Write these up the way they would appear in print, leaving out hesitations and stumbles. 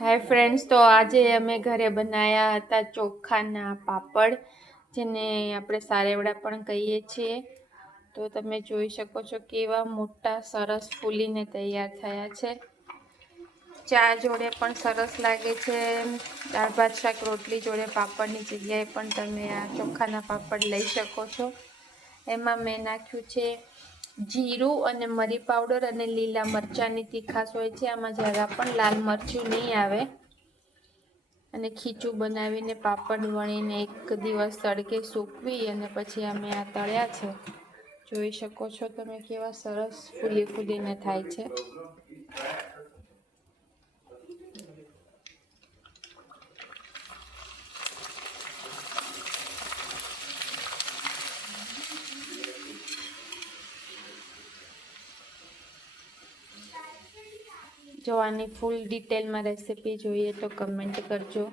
Hi friends, તો આજે અમે ઘરે બનાવ્યા હતા ચોખાના પાપડ, જેને આપણે સારેવડા પણ કહીએ છીએ. તો તમે જોઈ શકો છો કેવા મોટા સરસ ફૂલીને તૈયાર થયા છે. ચા જોડે પણ સરસ લાગે છે. દાળ ભાત શાક રોટલી જોડે પાપડની જગ્યાએ પણ તમે આ ચોખાના પાપડ લઈ શકો છો. એમાં મેં નાખ્યું છે જીરું અને મરી પાવડર અને લીલા મરચાંની તીખાશ હોય છે. આમાં જરા પણ લાલ મરચું નહીં આવે. અને ખીચું બનાવીને પાપડ વણીને એક દિવસ તડકે સૂકવી અને પછી અમે આ તળ્યા છે. જોઈ શકો છો તમે કેવા સરસ ફૂલી ફૂલીને થાય છે. જો આની ફૂલ ડિટેલમાં રેસીપી જોઈએ તો કમેન્ટ કરજો.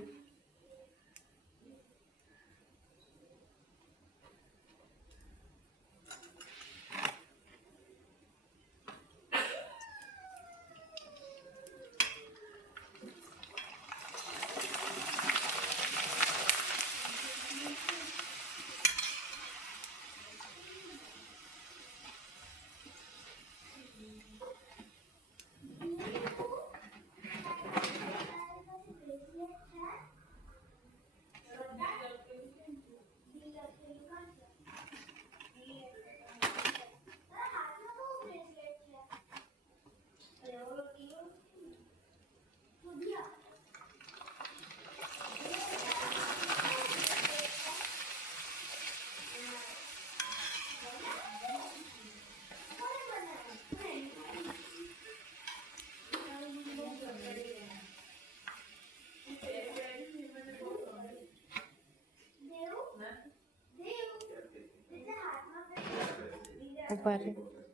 ઉભા રહે.